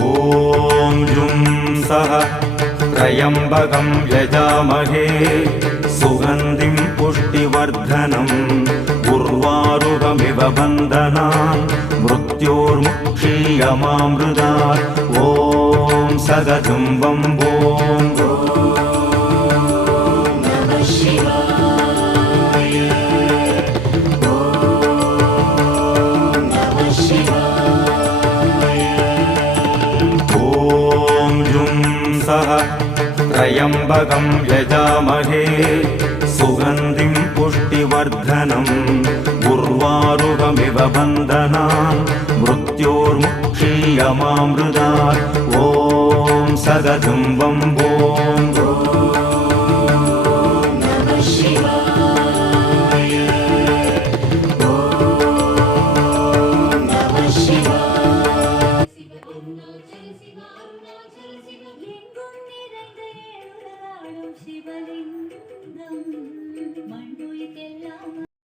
ॐ जुं सः त्र्यम्बकं यजामहे सुगन्धिं पुष्टिवर्धनम् उर्वारुकमिव बन्धनान् मृत्योर्मुक्षीयमामृतात् ॐ सदजुं वम्बोम् ॐ जुं सः त्र्यम्बकं यजामहे सुगन्धिं पुष्टिवर्धनम् उर्वारुकमिव बन्धनान् मृत्योर्मुक्षीयमामृतात् ॐ सदजुं वम्बोम्